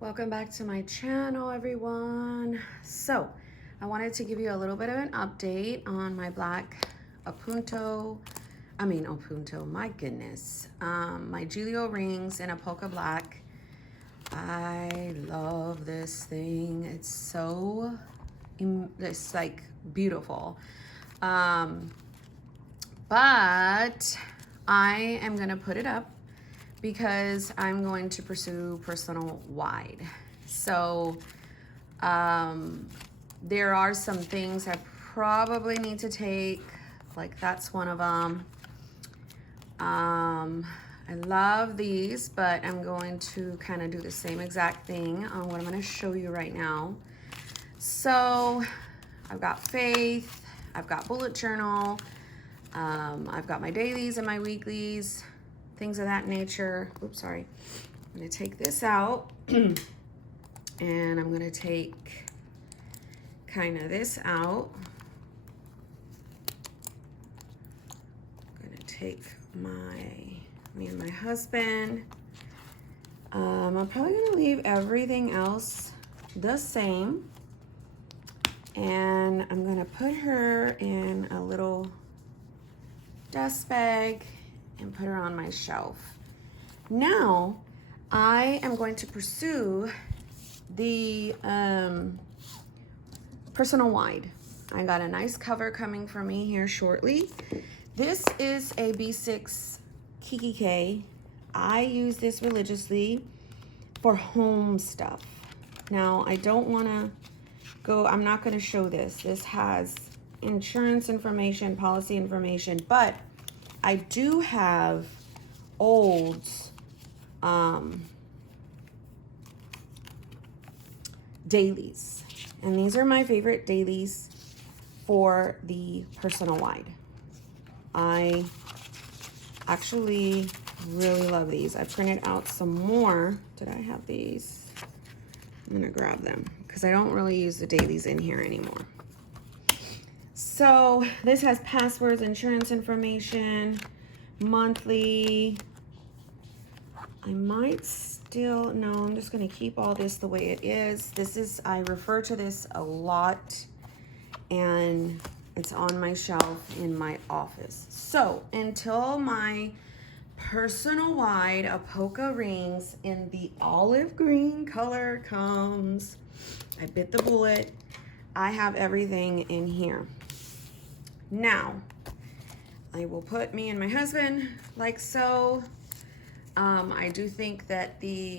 Welcome back to my channel, everyone. So I wanted to give you a little bit of an update on my black Opunto, my goodness, my Giglio rings in a polka black. I love this thing. It's like beautiful. But I am gonna put it up because I'm going to pursue personal wide. So there are some things I probably need to take, like that's one of them. I love these, but I'm going to kind of do the same exact thing on what I'm going to show you right now. So I've got Faith, I've got bullet journal, I've got my dailies and my weeklies, things of that nature. Oops, sorry. I'm going to take this out and I'm going to take kind of this out. I'm going to take me and my husband. I'm probably going to leave everything else the same. And I'm going to put her in a little dust bag and put her on my shelf. Now, I am going to pursue the personal wide. I got a nice cover coming for me here shortly. This is a B6 Kiki K. I use this religiously for home stuff. Now, I don't want to go, I'm not going to show this. This has insurance information, policy information, but I do have old dailies. And these are my favorite dailies for the personal wide. I actually really love these. I printed out some more. Did I have these? I'm gonna grab them because I don't really use the dailies in here anymore. So this has passwords, insurance information, monthly. I might still, no, I'm just gonna keep all this the way it is. I refer to this a lot and it's on my shelf in my office. So until my personal wide Apoca rings in the olive green color comes, I bit the bullet. I have everything in here. Now, I will put me and my husband like so. I do think that the,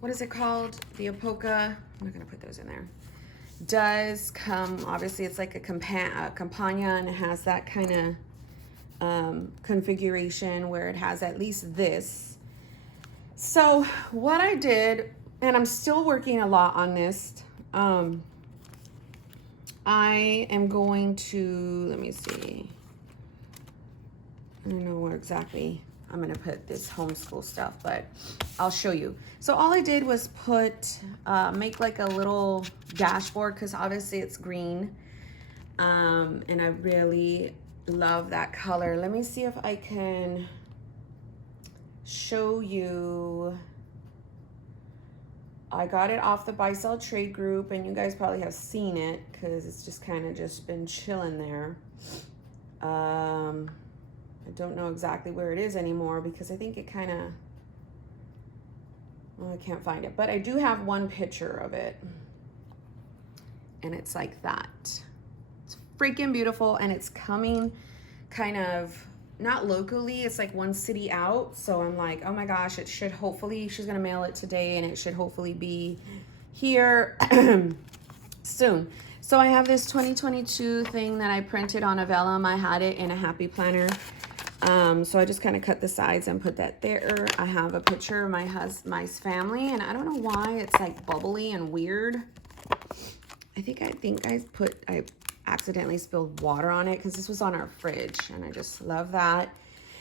what is it called? The Apoca, I'm not gonna put those in there. Does come, obviously it's like a companion. It has that kind of configuration where it has at least this. So what I did, and I'm still working a lot on this, I am going to, let me see. I don't know where exactly I'm going to put this homeschool stuff, but I'll show you. So all I did was make like a little dashboard because obviously it's green. And I really love that color. Let me see if I can show you. I got it off the Buy Sell Trade group, and you guys probably have seen it because it's just kind of just been chilling there. I don't know exactly where it is anymore because I think it kind of, well, I can't find it, but I do have one picture of it, and it's like that. It's freaking beautiful, and it's coming kind of not locally, it's like one city out. So I'm like, oh my gosh, it should hopefully, she's gonna mail it today and it should hopefully be here soon. So I have this 2022 thing that I printed on a vellum. I had it in a happy planner. So I just kind of cut the sides and put that there. I have a picture of my family, and I don't know why it's like bubbly and weird. I think I accidentally spilled water on it because this was on our fridge, and I just love that.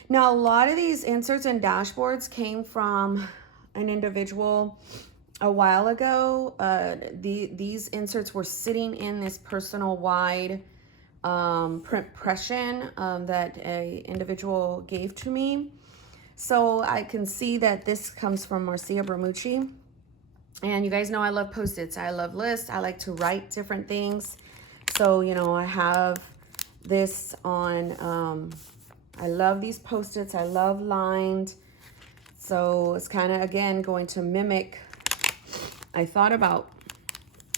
Now, a lot of these inserts and dashboards came from an individual a while ago. These inserts were sitting in this personal wide print Pression that a individual gave to me. So I can see that this comes from Marcia Bermucci. And you guys know I love Post-its. I love lists. I like to write different things. So, you know, I have this on, I love these Post-its. I love lined. So it's kind of, again, going to mimic. I thought about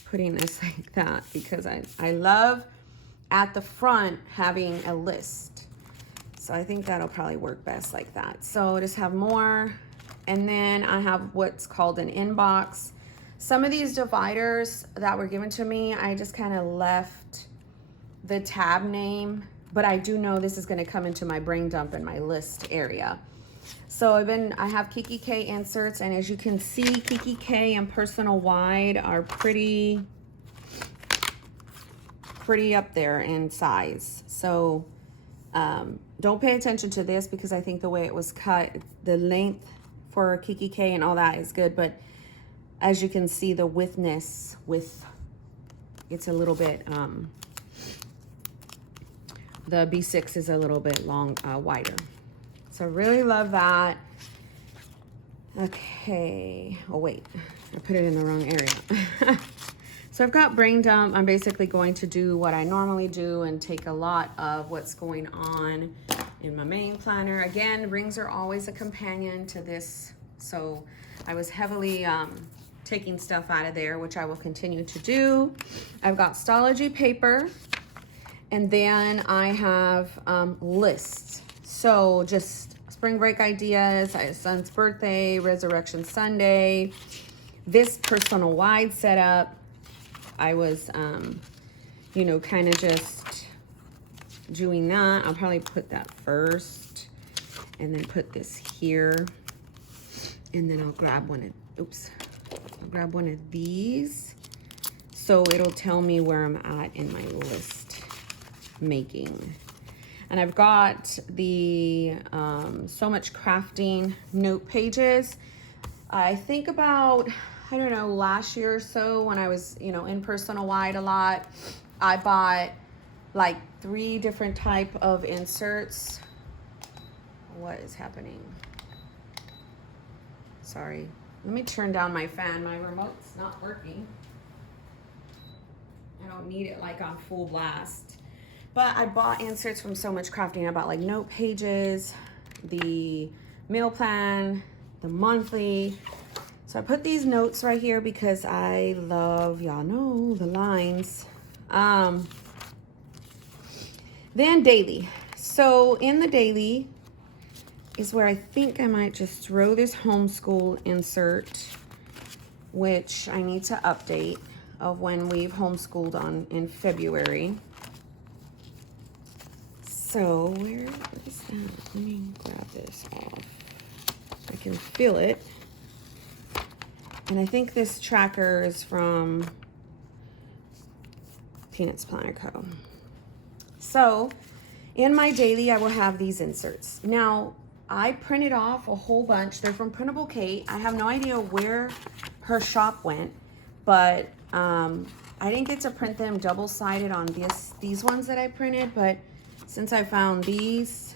putting this like that because I love at the front having a list. So I think that'll probably work best like that. So just have more. And then I have what's called an inbox. Some of these dividers that were given to me, I just kind of left the tab name, but I do know this is going to come into my brain dump in my list area. So I have Kiki K inserts, and as you can see, Kiki K and Personal Wide are pretty up there in size. So don't pay attention to this because I think the way it was cut, the length for Kiki K and all that is good, but as you can see, the widthness it's a little bit, the B6 is a little bit wider. So I really love that. Okay, oh wait, I put it in the wrong area. So I've got brain dump. I'm basically going to do what I normally do and take a lot of what's going on in my main planner. Again, rings are always a companion to this. So I was heavily taking stuff out of there, which I will continue to do. I've got Stology paper, and then I have lists. So just spring break ideas, I have son's birthday, Resurrection Sunday, this Personal Wide setup. I was, you know, kind of just doing that. I'll probably put that first and then put this here. And then I'll grab I'll grab one of these. So it'll tell me where I'm at in my list making. And I've got the So Much Crafting note pages. I think about, I don't know, last year or so when I was, you know, in Personal Wide a lot, I bought like 3 different type of inserts. What is happening? Sorry. Let me turn down my fan. My remote's not working. I don't need it like on full blast. But I bought inserts from So Much Crafting. I bought like note pages, the meal plan, the monthly. So I put these notes right here because I love, y'all know, the lines. Then daily. So in the daily is where I think I might just throw this homeschool insert, which I need to update of when we've homeschooled in February. So where is that? Let me grab this off. I can feel it. And I think this tracker is from Peanuts Planner Co. So in my daily, I will have these inserts. Now, I printed off a whole bunch. They're from Printable Kate. I have no idea where her shop went, but I didn't get to print them double-sided on these ones that I printed, but since I found these,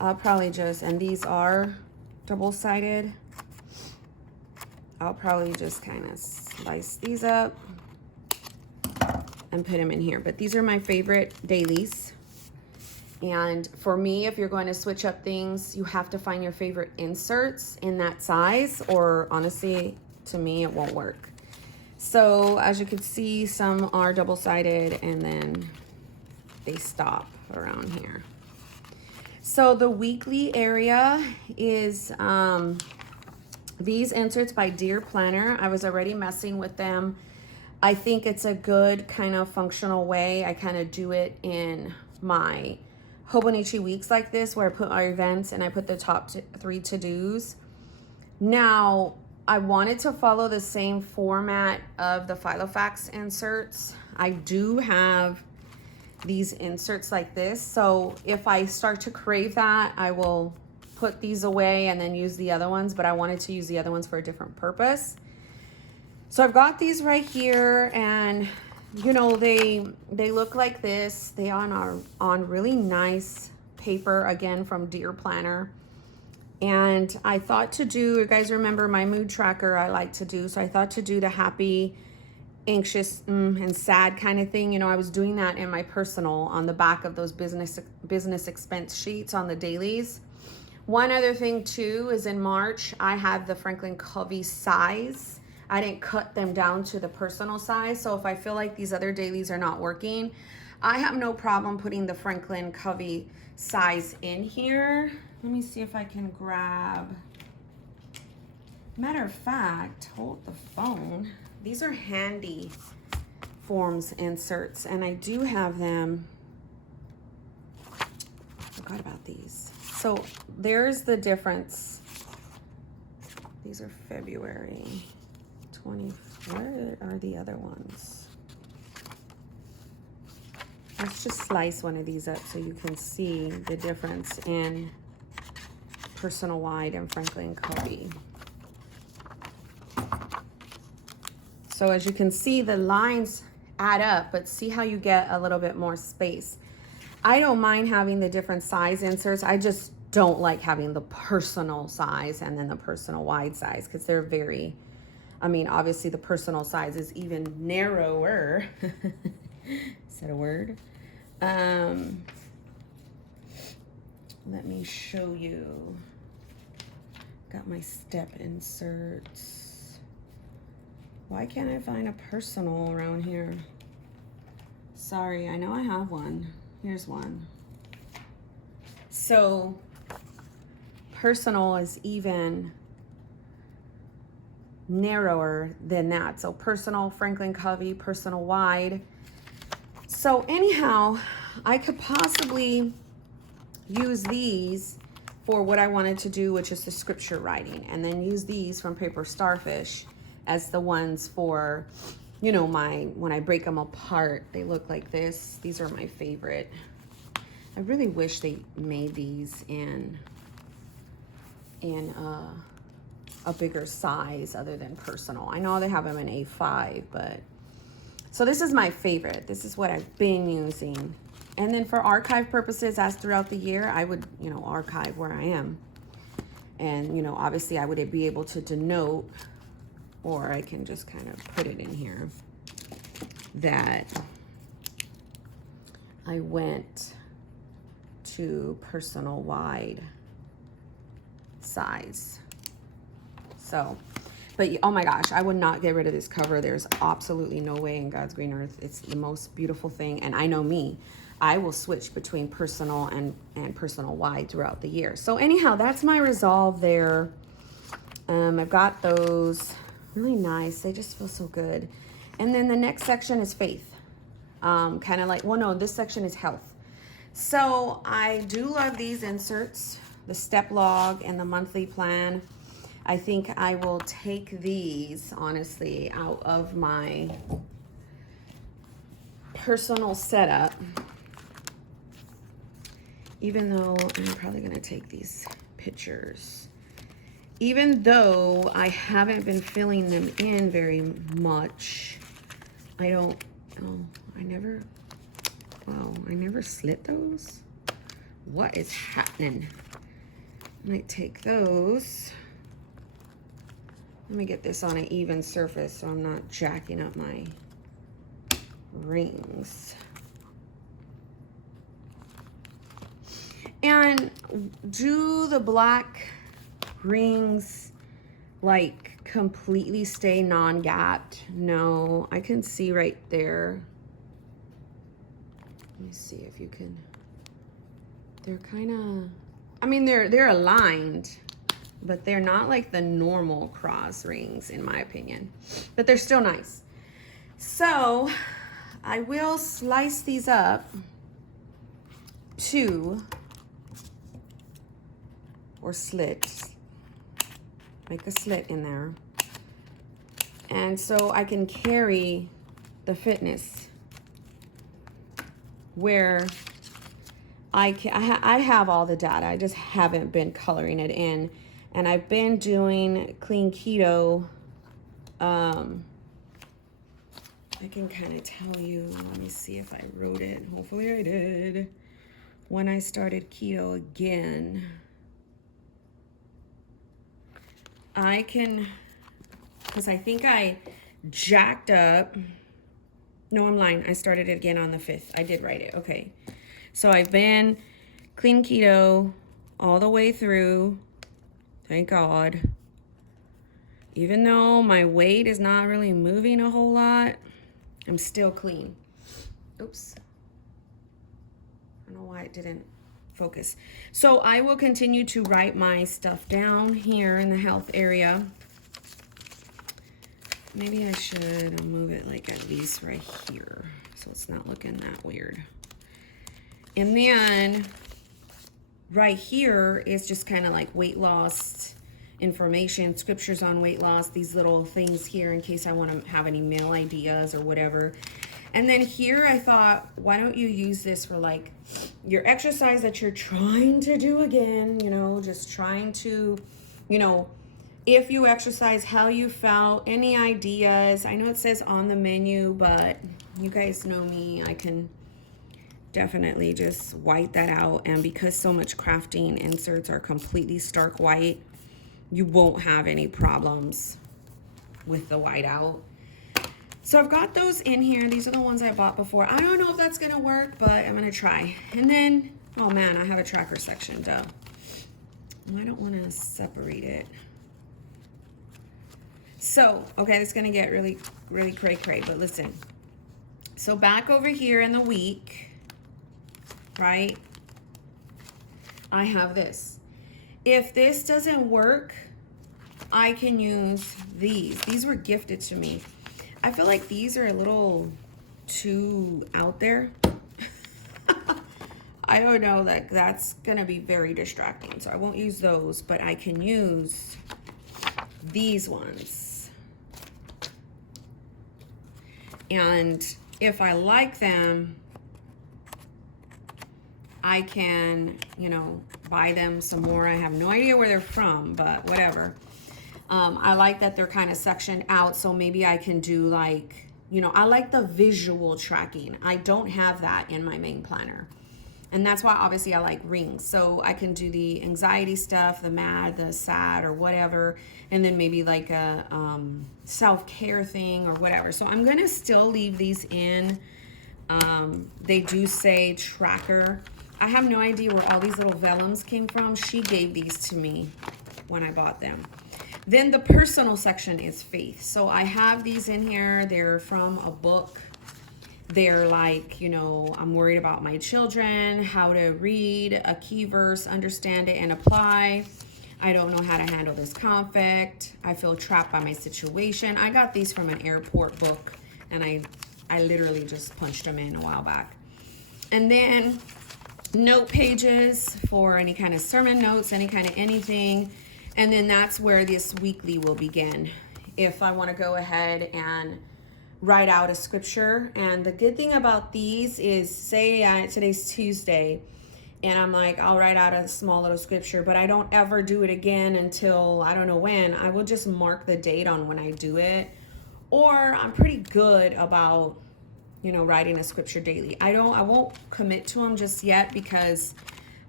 I'll probably just, and these are double-sided, I'll probably just kind of slice these up and put them in here. But these are my favorite dailies. And for me, if you're going to switch up things, you have to find your favorite inserts in that size, or honestly, to me, it won't work. So as you can see, some are double-sided and then they stop around here. So the weekly area is these inserts by Dear Planner. I was already messing with them. I think it's a good kind of functional way. I kind of do it in my Hobonichi weeks like this, where I put our events and I put the top 3 to-dos. Now, I wanted to follow the same format of the Filofax inserts. I do have these inserts like this, so if I start to crave that, I will put these away and then use the other ones, but I wanted to use the other ones for a different purpose. So I've got these right here, and you know, they look like this. They are on really nice paper, again from Dear Planner. And I thought to do, you guys remember my mood tracker I like to do. So I thought to do the happy, anxious, and sad kind of thing. You know, I was doing that in my personal on the back of those business expense sheets on the dailies. One other thing too is in March, I had the Franklin Covey size. I didn't cut them down to the personal size. So if I feel like these other dailies are not working, I have no problem putting the Franklin Covey size in here. Let me see if I can grab. Matter of fact, hold the phone. These are handy forms inserts, and I do have them. Forgot about these. So there's the difference. These are February 20. Where are the other ones? Let's just slice one of these up so you can see the difference in Personal Wide and Franklin Covey. So as you can see, the lines add up, but see how you get a little bit more space. I don't mind having the different size inserts. I just don't like having the personal size and then the personal wide size because they're very, I mean, obviously the personal size is even narrower. Is that a word? Let me show you. Got my step inserts. Why can't I find a personal around here? Sorry, I know I have one. Here's one. So personal is even narrower than that. So personal, Franklin Covey, personal wide. So anyhow, I could possibly use these for what I wanted to do, which is the scripture writing, and then use these from Paper Starfish as the ones for, you know, when I break them apart, they look like this. These are my favorite. I really wish they made these in a bigger size other than personal. I know they have them in A5, but so this is my favorite. This is what I've been using. And then for archive purposes, as throughout the year, I would, you know, archive where I am. And, you know, obviously I would be able to denote, or I can just kind of put it in here, that I went to personal wide size. So, but oh my gosh, I would not get rid of this cover. There's absolutely no way in God's green earth. It's the most beautiful thing. And I know me, I will switch between personal and personal wide throughout the year. So anyhow, that's my resolve there. I've got those really nice. They just feel so good. And then the next section is faith. Kind of like, well, no, this section is health. So I do love these inserts, the step log and the monthly plan. I think I will take these, honestly, out of my personal setup, even though I'm probably going to take these pictures. Even though I haven't been filling them in very much, I never slit those. What is happening? I might take those. Let me get this on an even surface so I'm not jacking up my rings. And do the black rings like completely stay non-gapped? No, I can see right there. Let me see if you can. They're kind of, I mean, they're aligned, but they're not like the normal cross rings in my opinion, but they're still nice. So I will slice these up or slit, make a slit in there. And so I can carry the fitness where I have all the data. I just haven't been coloring it in. And I've been doing clean keto. I can kind of tell you, let me see if I wrote it. Hopefully I did. When I started keto again. I can, because I think I jacked up. No, I'm lying. I started it again on the 5th. I did write it. Okay. So I've been clean keto all the way through. Thank God. Even though my weight is not really moving a whole lot, I'm still clean. Oops. I don't know why it didn't focus. So I will continue to write my stuff down here in the health area. Maybe I should move it like at least right here so it's not looking that weird. And then right here is just kind of like weight loss information, scriptures on weight loss, these little things here in case I want to have any meal ideas or whatever. And then here I thought, why don't you use this for like your exercise that you're trying to do again, you know, just trying to, you know, if you exercise, how you felt, any ideas. I know it says on the menu, but you guys know me, I can definitely just white that out. And because so much crafting inserts are completely stark white, you won't have any problems with the white out. So I've got those in here. These are the ones I bought before. I don't know if that's gonna work, but I'm gonna try. And then, oh man, I have a tracker section, duh. I don't wanna separate it. So, okay, this is gonna get really, really cray-cray, but listen. So back over here in the week, right? I have this. If this doesn't work, I can use these. These were gifted to me. I feel like these are a little too out there. I don't know, like that's gonna be very distracting. So I won't use those, but I can use these ones. And if I like them, I can, you know, buy them some more. I have no idea where they're from, but whatever. I like that they're kind of sectioned out, so maybe I can do like, you know, I like the visual tracking. I don't have that in my main planner. And that's why obviously I like rings. So I can do the anxiety stuff, the mad, the sad, or whatever, and then maybe like a self-care thing or whatever. So I'm gonna still leave these in. They do say tracker. I have no idea where all these little vellums came from. She gave these to me when I bought them. Then the personal section is faith. So I have these in here. They're from a book. They're like, you know, I'm worried about my children, how to read a key verse, understand it, and apply. I don't know how to handle this conflict. I feel trapped by my situation. I got these from an airport book, and I literally just punched them in a while back. And then note pages for any kind of sermon notes, any kind of anything. And then that's where this weekly will begin. If I want to go ahead and write out a scripture. And the good thing about these is, say today's Tuesday, and I'm like, I'll write out a small little scripture, but I don't ever do it again until I don't know when. I will just mark the date on when I do it. Or I'm pretty good about, you know, writing a scripture daily. I won't commit to them just yet because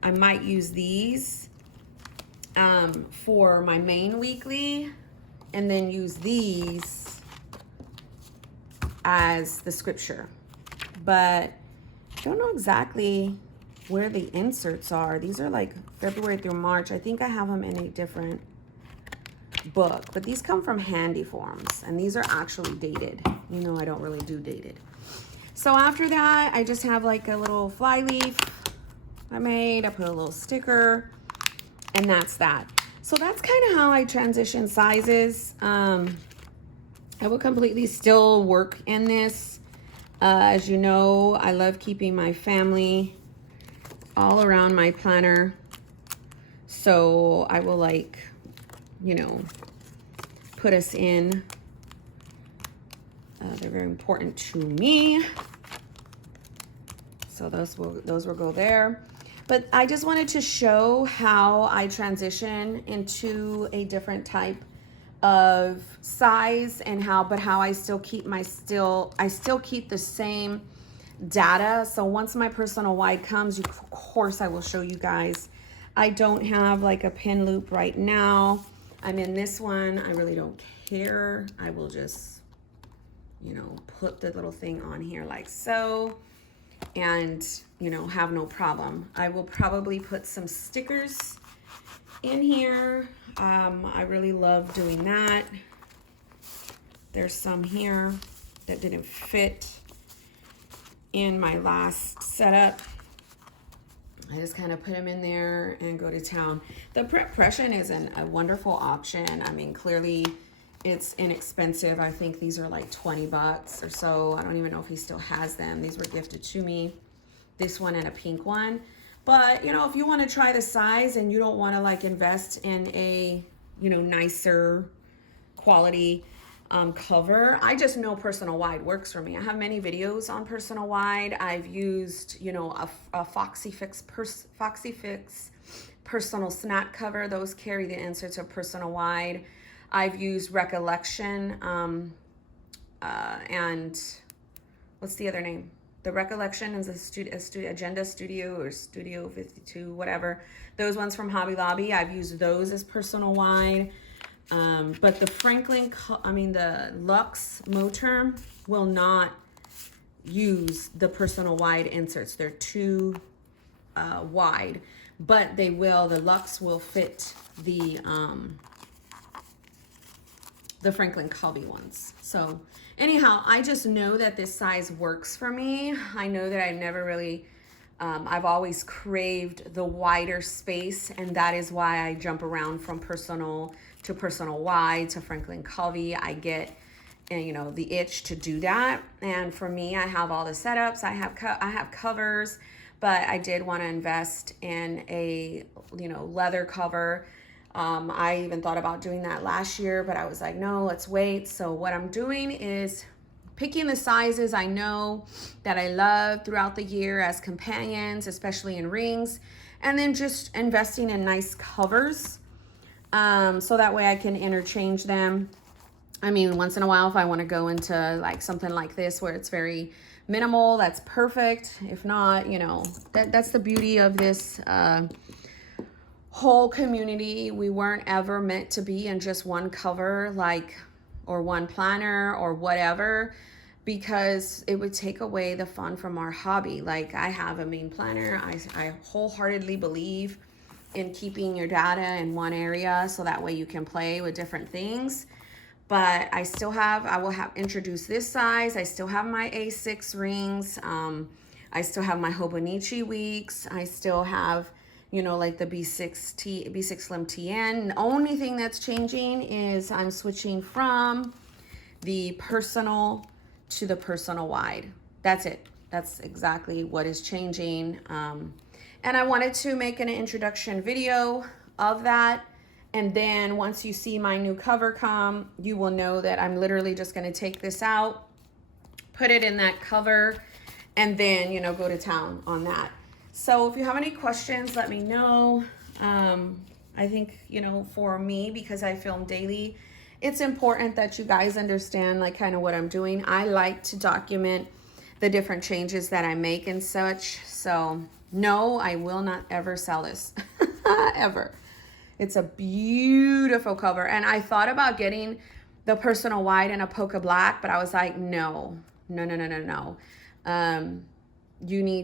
I might use these for my main weekly, and then use these as the scripture. But I don't know exactly where the inserts are. These are like February through March. I think I have them in a different book, but these come from Handy Forms, and these are actually dated. You know, I don't really do dated. So after that, I just have like a little fly leaf I made. I put a little sticker, and that's that. So that's kind of how I transition sizes. I will completely still work in this. As you know, I love keeping my family all around my planner. So I will, like, you know, put us in. They're very important to me. So those will go there. But I just wanted to show how I transition into a different type of size, and how I still keep keep the same data. So once my personal wide comes, of course I will show you guys. I don't have like a pin loop right now. I'm in this one. I really don't care. I will just, you know, put the little thing on here like so, and, you know, have no problem. I will probably put some stickers in here. I really love doing that. There's some here that didn't fit in my last setup. I just kind of put them in there and go to town. The Pression is a wonderful option. I mean, clearly it's inexpensive. I think these are like 20 bucks or so. I don't even know if he still has them. These were gifted to me. This one and a pink one. But, you know, if you want to try the size and you don't want to like invest in a, you know, nicer quality cover, I just know personal wide works for me. I have many videos on personal wide. I've used, you know, a Foxy Fix personal snap cover. Those carry the inserts of personal wide. I've used Recollection and what's the other name? The Recollection is Agenda Studio or Studio 52, whatever. Those ones from Hobby Lobby, I've used those as personal wide. But the the Luxe Moterm will not use the personal wide inserts. They're too wide, but the Luxe will fit the Franklin Covey ones. So anyhow, I just know that this size works for me. I know that I've never really, I've always craved the wider space, and that is why I jump around from personal to personal wide to Franklin Covey. I get, you know, the itch to do that. And for me, I have all the setups. I have covers, but I did want to invest in a, you know, leather cover. I even thought about doing that last year, but I was like, no, let's wait. So what I'm doing is picking the sizes I know that I love throughout the year as companions, especially in rings, and then just investing in nice covers. So that way I can interchange them. I mean, once in a while, if I want to go into like something like this where it's very minimal, that's perfect. If not, you know, that's the beauty of this whole community. We weren't ever meant to be in just one cover, like, or one planner or whatever, because it would take away the fun from our hobby. Like, I have a main planner. I wholeheartedly believe in keeping your data in one area so that way you can play with different things. But I will have introduced this size. I still have my A6 rings. I still have my Hobonichi weeks. I still have, you know, like the B6 Slim TN. The only thing that's changing is I'm switching from the personal to the personal wide. That's it. That's exactly what is changing. And I wanted to make an introduction video of that. And then once you see my new cover come, you will know that I'm literally just going to take this out, put it in that cover, and then, you know, go to town on that. So if you have any questions, let me know. I think, you know, for me, because I film daily, it's important that you guys understand like kind of what I'm doing. I like to document the different changes that I make and such. So no, I will not ever sell this, ever. It's a beautiful cover. And I thought about getting the personal wide and a polka black, but I was like, no.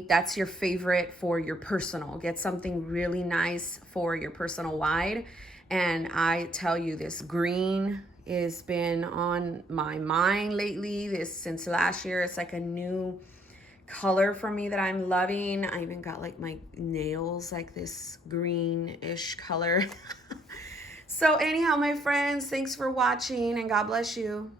That's your favorite for your personal. Get something really nice for your personal wide. And I tell you, this green has been on my mind lately. Since last year, it's like a new color for me that I'm loving. I even got like my nails like this greenish color. So anyhow, my friends, thanks for watching and God bless you.